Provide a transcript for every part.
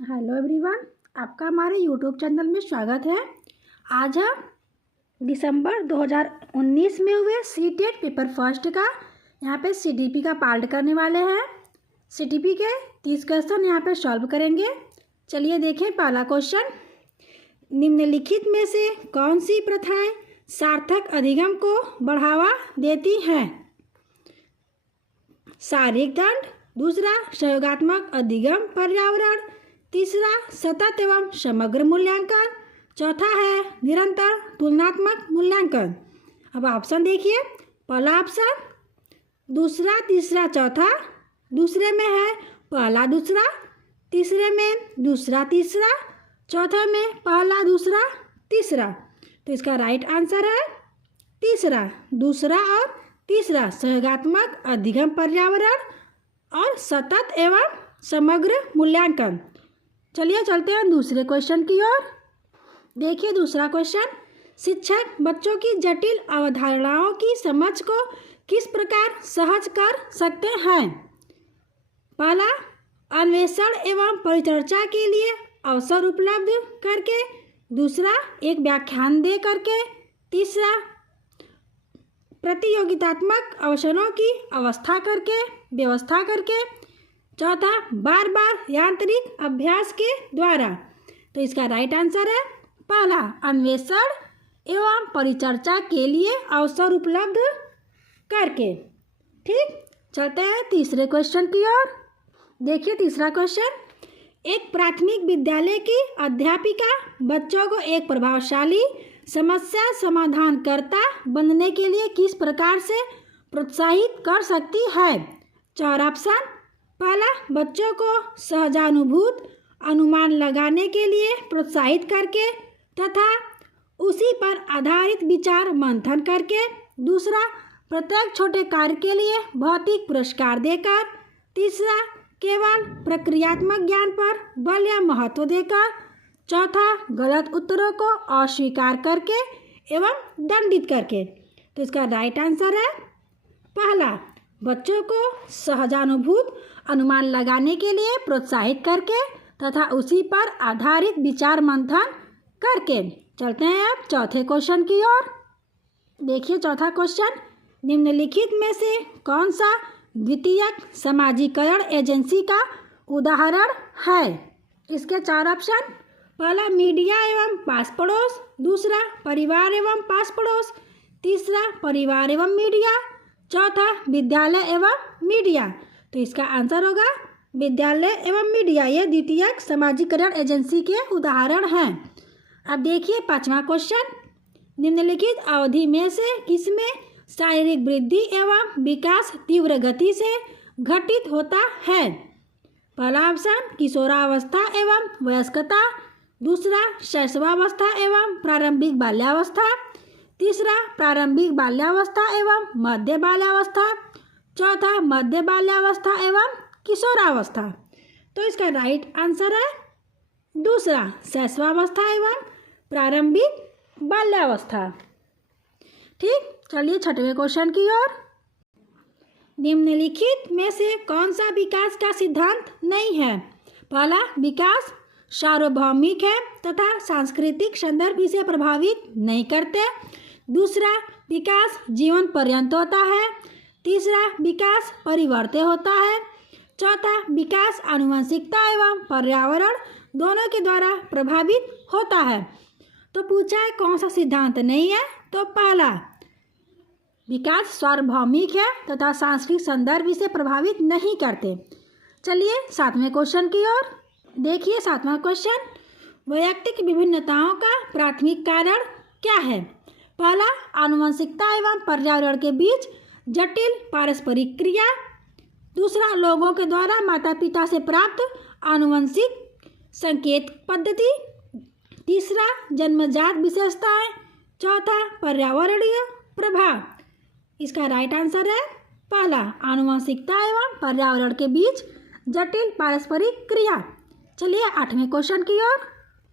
Hello everyone, आपका हमारे YouTube channel में स्वागत है। आज हम दिसंबर 2019 में हुए सीटेट पेपर फर्स्ट का यहाँ पे सीटीपी का पार्ट करने वाले हैं। सीटीपी के 30 क्वेश्चन यहाँ पे सॉल्व करेंगे। चलिए देखें पहला क्वेश्चन। निम्नलिखित में से कौन सी प्रथाएं सार्थक अधिगम को बढ़ावा देती हैं? शारीरिक दंड, दूसरा सहयोगात्मक अधिगम पर्यावरण, तीसरा सतत एवं समग्र मूल्यांकन, चौथा है निरंतर तुलनात्मक मूल्यांकन। अब ऑप्शन देखिए। पहला ऑप्शन दूसरा तीसरा चौथा, दूसरे में है पहला दूसरा, तीसरे में दूसरा तीसरा, चौथे में पहला दूसरा तीसरा। तो इसका राइट आंसर है तीसरा, दूसरा और तीसरा सहयोगात्मक अधिगम पर्यावरण और सतत एवं समग्र मूल्यांकन। चलिए चलते हैं दूसरे क्वेश्चन की ओर। देखिए दूसरा क्वेश्चन। शिक्षक बच्चों की जटिल अवधारणाओं की समझ को किस प्रकार सहज कर सकते हैं? पहला, अन्वेषण एवं परिचर्चा के लिए अवसर उपलब्ध करके, दूसरा एक व्याख्यान दे करके, तीसरा प्रतियोगितात्मक अवसरों की व्यवस्था करके, चौथा बार बार यांत्रिक अभ्यास के द्वारा। तो इसका राइट आंसर है पहला, अन्वेषण एवं परिचर्चा के लिए अवसर उपलब्ध करके। ठीक, चलते हैं तीसरे क्वेश्चन की ओर। देखिए तीसरा क्वेश्चन। एक प्राथमिक विद्यालय की अध्यापिका बच्चों को एक प्रभावशाली समस्या समाधानकर्ता बनने के लिए किस प्रकार से प्रोत्साहित कर सकती है? चार ऑप्शन। पहला, बच्चों को सहजानुभूत अनुमान लगाने के लिए प्रोत्साहित करके तथा उसी पर आधारित विचार मंथन करके, दूसरा प्रत्येक छोटे कार्य के लिए भौतिक पुरस्कार देकर, तीसरा केवल प्रक्रियात्मक ज्ञान पर बल या महत्व देकर, चौथा गलत उत्तरों को अस्वीकार करके एवं दंडित करके। तो इसका राइट आंसर है पहला, बच्चों को सहजानुभूत अनुमान लगाने के लिए प्रोत्साहित करके तथा उसी पर आधारित विचार मंथन करके। चलते हैं अब चौथे क्वेश्चन की ओर। देखिए चौथा क्वेश्चन। निम्नलिखित में से कौन सा द्वितीयक समाजीकरण एजेंसी का उदाहरण है? इसके चार ऑप्शन। पहला, मीडिया एवं पास पड़ोस, दूसरा परिवार एवं पास पड़ोस, तीसरा परिवार एवं मीडिया, चौथा विद्यालय एवं मीडिया। तो इसका आंसर होगा विद्यालय एवं मीडिया। ये द्वितीयक समाजीकरण एजेंसी के उदाहरण हैं। अब देखिए पांचवा क्वेश्चन। निम्नलिखित अवधि में से किसमें शारीरिक वृद्धि एवं विकास तीव्र गति से घटित होता है? पहला ऑप्शन किशोरावस्था एवं वयस्कता, दूसरा शैशवावस्था एवं प्रारंभिक बाल्यावस्था, तीसरा प्रारंभिक बाल्यावस्था एवं मध्य बाल्यावस्था, चौथा मध्य बाल्यावस्था एवं किशोरावस्था। तो इसका राइट आंसर है दूसरा, शैशवावस्था एवं प्रारंभिक बाल्यावस्था। ठीक, चलिए छठवें क्वेश्चन की ओर। निम्नलिखित में से कौन सा विकास का सिद्धांत नहीं है? पहला, विकास सार्वभौमिक है तथा सांस्कृतिक संदर्भ इसे प्रभावित नहीं करते, दूसरा विकास जीवन पर्यंत होता है, तीसरा विकास परिवर्त्य होता है, चौथा विकास आनुवंशिकता एवं पर्यावरण दोनों के द्वारा प्रभावित होता है। तो पूछा है कौन सा सिद्धांत नहीं है? तो पहला, विकास सार्वभौमिक है तथा सांस्कृतिक संदर्भ इसे प्रभावित नहीं करते। चलिए सातवें क्वेश्चन की ओर। देखिए सातवां क्वेश्चन। वैयक्तिक विभिन्नताओं का प्राथमिक कारण क्या है? पहला, आनुवंशिकता एवं पर्यावरण के बीच जटिल पारस्परिक क्रिया, दूसरा लोगों के द्वारा माता पिता से प्राप्त आनुवंशिक संकेत पद्धति, तीसरा जन्मजात विशेषताएं, चौथा पर्यावरणीय प्रभाव। इसका राइट आंसर है पहला, आनुवंशिकता एवं पर्यावरण के बीच जटिल पारस्परिक क्रिया। चलिए आठवें क्वेश्चन की ओर।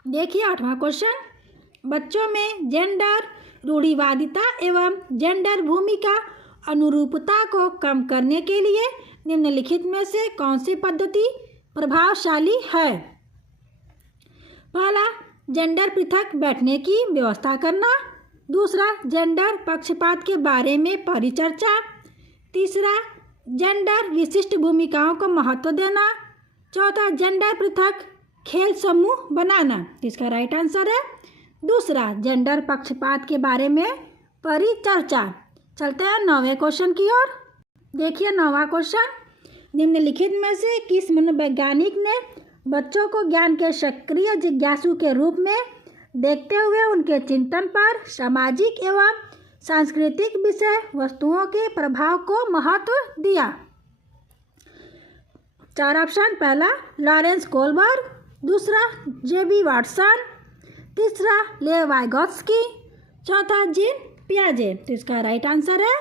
देखिए आठवां क्वेश्चन। बच्चों में जेंडर रूढ़िवादिता एवं जेंडर भूमिका अनुरूपता को कम करने के लिए निम्नलिखित में से कौन सी पद्धति प्रभावशाली है? पहला, जेंडर पृथक बैठने की व्यवस्था करना। दूसरा, जेंडर पक्षपात के बारे में परिचर्चा। तीसरा, जेंडर विशिष्ट भूमिकाओं को महत्व देना। चौथा, जेंडर पृथक खेल समूह बनाना। इसका राइट आंसर है दूसरा, जेंडर पक्षपात के बारे में परिचर्चा। चलते हैं 9वें क्वेश्चन की ओर। देखिए 9वां क्वेश्चन, निम्नलिखित में से किस मनोवैज्ञानिक ने बच्चों को ज्ञान के सक्रिय जिज्ञासु के रूप में देखते हुए उनके चिंतन पर सामाजिक एवं सांस्कृतिक विषय वस्तुओं के प्रभाव को महत्व दिया? 4 ऑप्शन। पहला, लॉरेंस कोलबर्ग। दूसरा, जेबी वाटसन। तीसरा, लेव वाइगोत्स्की। चौथा, जीन पियाजे। तो इसका राइट आंसर है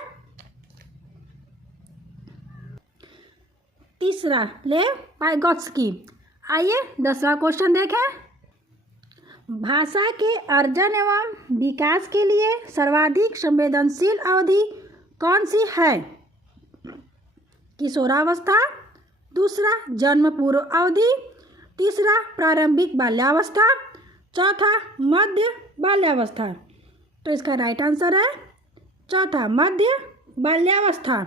तीसरा, लेव वाइगोत्स्की। आइए 10वां क्वेश्चन देखें। भाषा के अर्जन एवं विकास के लिए सर्वाधिक संवेदनशील अवधि कौन सी है? किशोरावस्था। दूसरा, जन्म पूर्व अवधि। तीसरा, प्रारंभिक बाल्यावस्था। चौथा, मध्य बाल्यावस्था। तो इसका राइट आंसर है चौथा, मध्य बाल्यावस्था।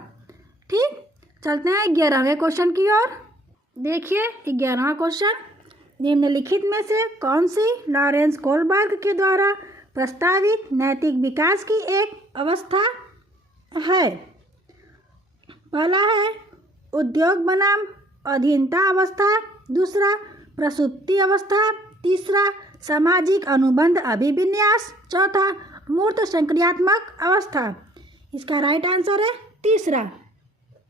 ठीक, चलते हैं 11वें क्वेश्चन की ओर। देखिए 11वां क्वेश्चन, निम्नलिखित में से कौन सी लॉरेंस कोलबर्ग के द्वारा प्रस्तावित नैतिक विकास की एक अवस्था है? पहला है उद्योग बनाम अधीनता अवस्था। दूसरा, प्रसुप्ति अवस्था। तीसरा, सामाजिक अनुबंध अभिविन्यास। चौथा, मूर्त संक्रियात्मक अवस्था। इसका राइट आंसर है तीसरा,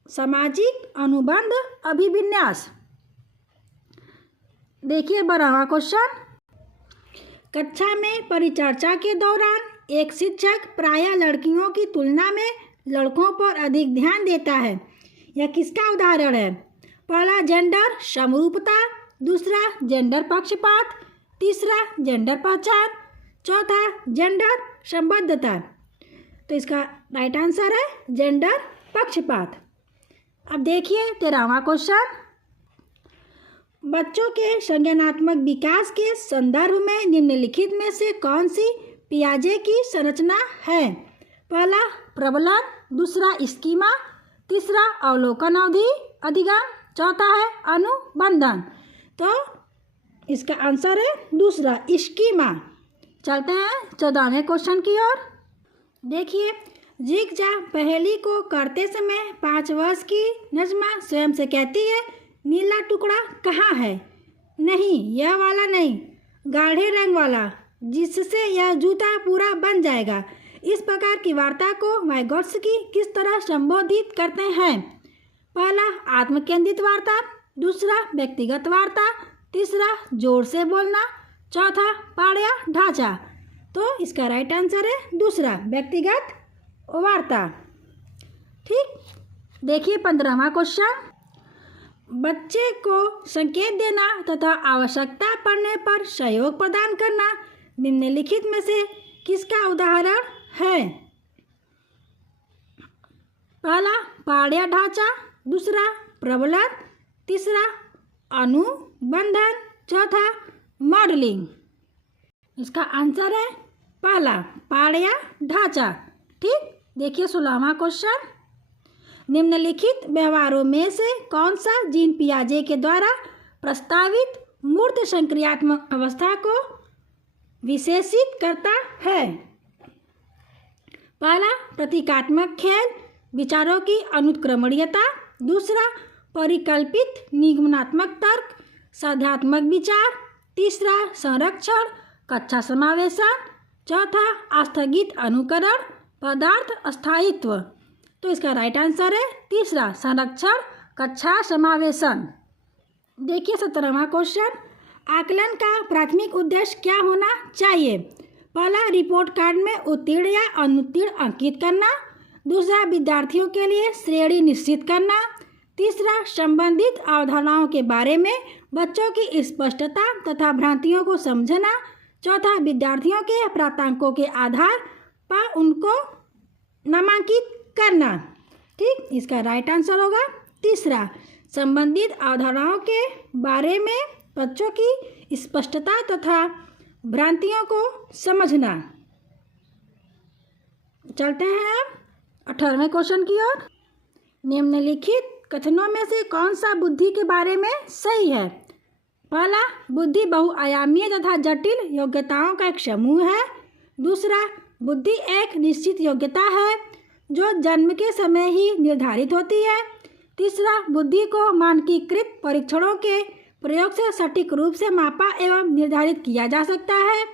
सामाजिक अनुबंध अभिविन्यास। देखिए 12वां क्वेश्चन, कक्षा में परिचर्चा के दौरान एक शिक्षक प्रायः लड़कियों की तुलना में लड़कों पर अधिक ध्यान देता है, यह किसका उदाहरण है? पहला, जेंडर समरूपता। दूसरा, जेंडर पक्षपात। तीसरा, जेंडर पहचान। चौथा, जेंडर संबद्धता। तो इसका राइट आंसर है जेंडर पक्षपात। अब देखिए 13वां क्वेश्चन, बच्चों के संज्ञानात्मक विकास के संदर्भ में निम्नलिखित में से कौन सी पियाजे की संरचना है? पहला, प्रबलन। दूसरा, स्कीमा। तीसरा, अवलोकन अवधि अधिगम। चौथा है अनुबंधन। तो इसका आंसर है दूसरा, स्कीमा। चलते हैं 14वें क्वेश्चन की ओर। देखिए, जिगजा पहेली को करते समय 5 वर्ष की नजमा स्वयं से कहती है, नीला टुकड़ा कहाँ है? नहीं, यह वाला नहीं, गाढ़े रंग वाला, जिससे यह जूता पूरा बन जाएगा। इस प्रकार की वार्ता को वाइगोत्स्की किस तरह संबोधित करते हैं? पहला, आत्मकेंद्रित वार्ता। दूसरा, व्यक्तिगत वार्ता। तीसरा, जोर से बोलना। चौथा, पाड़िया ढांचा। तो इसका राइट आंसर है दूसरा, व्यक्तिगत वार्ता। ठीक, देखिए 15वां क्वेश्चन, बच्चे को संकेत देना तथा आवश्यकता पड़ने पर सहयोग प्रदान करना निम्नलिखित में से किसका उदाहरण है? पहला, पाड़िया ढांचा। दूसरा, प्रबलन। तीसरा, अनुबंधन। चौथा, मॉडलिंग। इसका आंसर है पहला, पाड़िया ढांचा। ठीक, देखिए 16वां क्वेश्चन, निम्नलिखित व्यवहारों में से कौन सा जीन पियाजे के द्वारा प्रस्तावित मूर्त संक्रियात्मक अवस्था को विशेषित करता है? पहला, प्रतीकात्मक खेल, विचारों की अनुत्क्रमणीयता। दूसरा, परिकल्पित निगमनात्मक तर्क, साध्यात्मक विचार। तीसरा, संरक्षण, कक्षा समावेशन। चौथा, आस्थगित अनुकरण, पदार्थ स्थायित्व। तो इसका राइट आंसर है तीसरा, संरक्षण, कक्षा समावेशन। देखिए 17वां क्वेश्चन, आकलन का प्राथमिक उद्देश्य क्या होना चाहिए? पहला, रिपोर्ट कार्ड में उत्तीर्ण या अनुत्तीर्ण अंकित करना। दूसरा, विद्यार्थियों के लिए श्रेणी निश्चित करना। तीसरा, संबंधित अवधारणाओं के बारे में बच्चों की स्पष्टता तथा भ्रांतियों को समझना। चौथा, विद्यार्थियों के प्राप्तांकों के आधार पर उनको नामांकित करना। ठीक, इसका राइट आंसर होगा तीसरा, संबंधित अवधारणाओं के बारे में बच्चों की स्पष्टता तथा भ्रांतियों को समझना। चलते हैं अब 18वें क्वेश्चन की ओर। निम्नलिखित कथनों में से कौन सा बुद्धि के बारे में सही है? पहला, बुद्धि बहुआयामी तथा जटिल योग्यताओं का एक समूह है। दूसरा, बुद्धि एक निश्चित योग्यता है जो जन्म के समय ही निर्धारित होती है। तीसरा, बुद्धि को मानकीकृत परीक्षणों के प्रयोग से सटीक रूप से मापा एवं निर्धारित किया जा सकता है।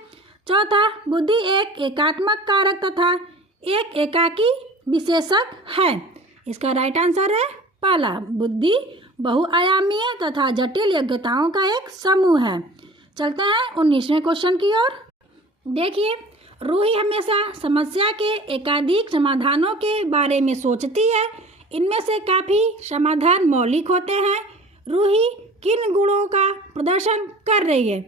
चौथा, बुद्धि एक एकात्मक कारक तथा एक एकाकी विशेषक है। इसका राइट आंसर है पहला, बुद्धि बहुआयामी तथा जटिल योग्यताओं का एक समूह है। चलते हैं 19वें क्वेश्चन की ओर। देखिए, रूही हमेशा समस्या के एकाधिक समाधानों के बारे में सोचती है। इनमें से काफ़ी समाधान मौलिक होते हैं। रूही किन गुणों का प्रदर्शन कर रही है?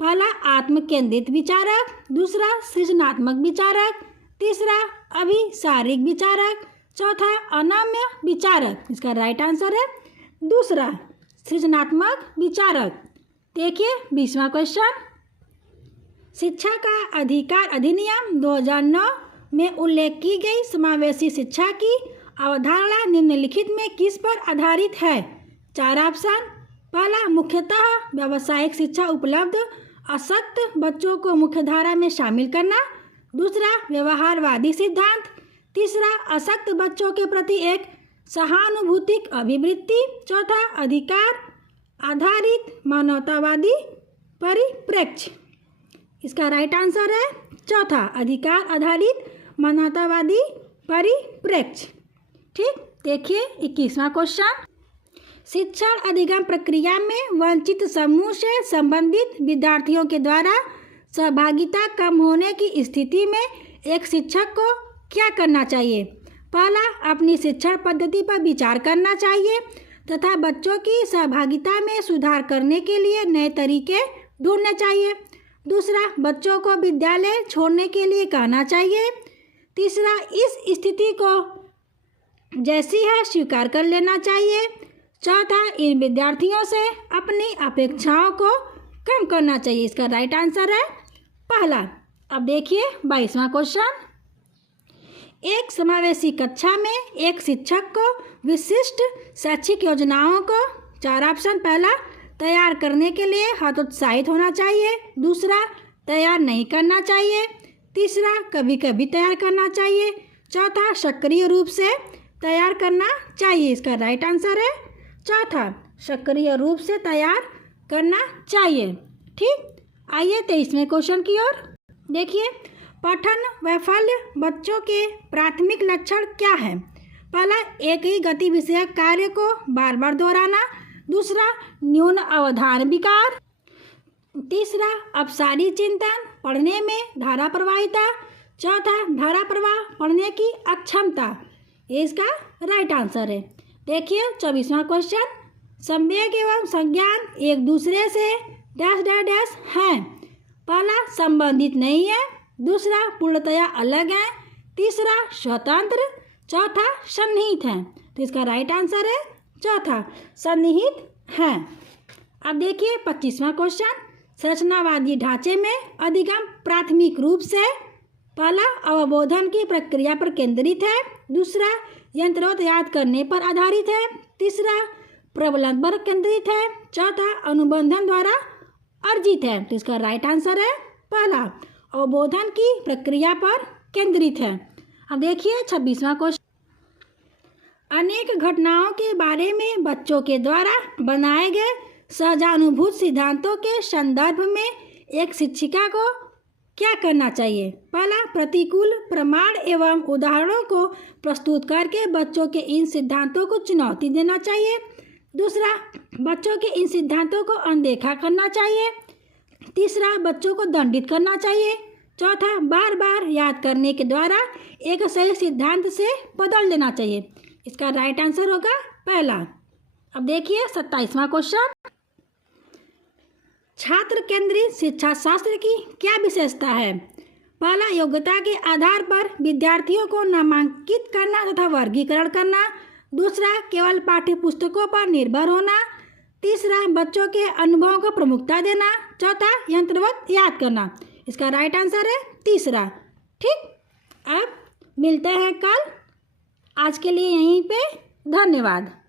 पहला, आत्मकेंद्रित विचारक। दूसरा, सृजनात्मक विचारक। तीसरा, अभिसारिक विचारक। चौथा, अनम्य विचारक। इसका राइट आंसर है दूसरा, सृजनात्मक विचारक। देखिए 20वां क्वेश्चन। शिक्षा का अधिकार अधिनियम 2009 में उल्लेख की गई समावेशी शिक्षा की अवधारणा निम्नलिखित में किस पर आधारित है? 4 ऑप्शन। पहला, मुख्यतः व्यावसायिक शिक्षा उपलब्ध अशक्त बच्चों को मुख्यधारा में शामिल करना। दूसरा, व्यवहारवादी सिद्धांत। तीसरा, अशक्त बच्चों के प्रति एक सहानुभूतिक अभिवृत्ति। चौथा, अधिकार आधारित मानवतावादी परिप्रेक्ष्य। इसका राइट आंसर है चौथा, अधिकार आधारित मानवतावादी परिप्रेक्ष्य। ठीक, देखिए 21वां क्वेश्चन। शिक्षण अधिगम प्रक्रिया में वंचित समूह से संबंधित विद्यार्थियों के द्वारा सहभागिता कम होने की स्थिति में एक शिक्षक को क्या करना चाहिए? पहला, अपनी शिक्षण पद्धति पर विचार करना चाहिए तथा बच्चों की सहभागिता में सुधार करने के लिए नए तरीके ढूंढने चाहिए। दूसरा, बच्चों को विद्यालय छोड़ने के लिए कहना चाहिए। तीसरा, इस स्थिति को जैसी है स्वीकार कर लेना चाहिए। चौथा, इन विद्यार्थियों से अपनी अपेक्षाओं को कम करना चाहिए। इसका राइट आंसर है पहला। अब देखिए 22वां क्वेश्चन। एक समावेशी कक्षा में एक शिक्षक को विशिष्ट शैक्षिक योजनाओं को 4 ऑप्शन। पहला, तैयार करने के लिए हतोत्साहित होना चाहिए। दूसरा, तैयार नहीं करना चाहिए। तीसरा, कभी कभी तैयार करना चाहिए। चौथा, सक्रिय रूप से तैयार करना चाहिए। इसका राइट आंसर है चौथा, सक्रिय रूप से तैयार करना चाहिए। ठीक, आइए 23वें क्वेश्चन की ओर। देखिए, पठन वैफल्य बच्चों के प्राथमिक लक्षण क्या है? पहला, एक ही गति विषयक कार्य को बार बार दोहराना। दूसरा, न्यून अवधान विकार। तीसरा, अपसारी चिंतन, पढ़ने में धारा प्रवाहिता। चौथा, धारा प्रवाह पढ़ने की अक्षमता। ये इसका राइट आंसर है। देखिए 24वां क्वेश्चन। संवेग एवं संज्ञान एक दूसरे से डैश डैश डैश हैं। पहला, संबंधित नहीं है। दूसरा, पूर्णतया अलग है। तीसरा, स्वतंत्र। चौथा, सन्निहित है। तो इसका राइट आंसर है चौथा, सन्निहित है। अब देखिए 25वां क्वेश्चन। संरचनावादी ढांचे में अधिगम प्राथमिक रूप से पहला, अवबोधन की प्रक्रिया पर केंद्रित है। दूसरा, यंत्रोक्त याद करने पर आधारित है। तीसरा, प्रबलन पर केंद्रित है। चौथा, अनुबंधन द्वारा अर्जित है। तो इसका राइट आंसर है पहला, अवबोधन की प्रक्रिया पर केंद्रित है। अब देखिए 26वां क्वेश्चन। अनेक घटनाओं के बारे में बच्चों के द्वारा बनाए गए सहजानुभूत सिद्धांतों के संदर्भ में एक शिक्षिका को क्या करना चाहिए? पहला, प्रतिकूल प्रमाण एवं उदाहरणों को प्रस्तुत करके बच्चों के इन सिद्धांतों को चुनौती देना चाहिए। दूसरा, बच्चों के इन सिद्धांतों को अनदेखा करना चाहिए। तीसरा, बच्चों को दंडित करना चाहिए। चौथा, बार बार याद करने के द्वारा एक सही सिद्धांत से बदल देना चाहिए। इसका राइट आंसर होगा पहला। अब देखिए 27वां क्वेश्चन। छात्र केंद्रित शिक्षा शास्त्र की क्या विशेषता है? पहला, योग्यता के आधार पर विद्यार्थियों को नामांकित करना तथा वर्गीकरण करना। दूसरा, केवल पाठ्य पुस्तकों पर निर्भर होना। तीसरा, बच्चों के अनुभवों को प्रमुखता देना। चौथा, यंत्रवत याद करना। इसका राइट आंसर है तीसरा। ठीक, अब मिलते हैं कल। आज के लिए यहीं पे धन्यवाद।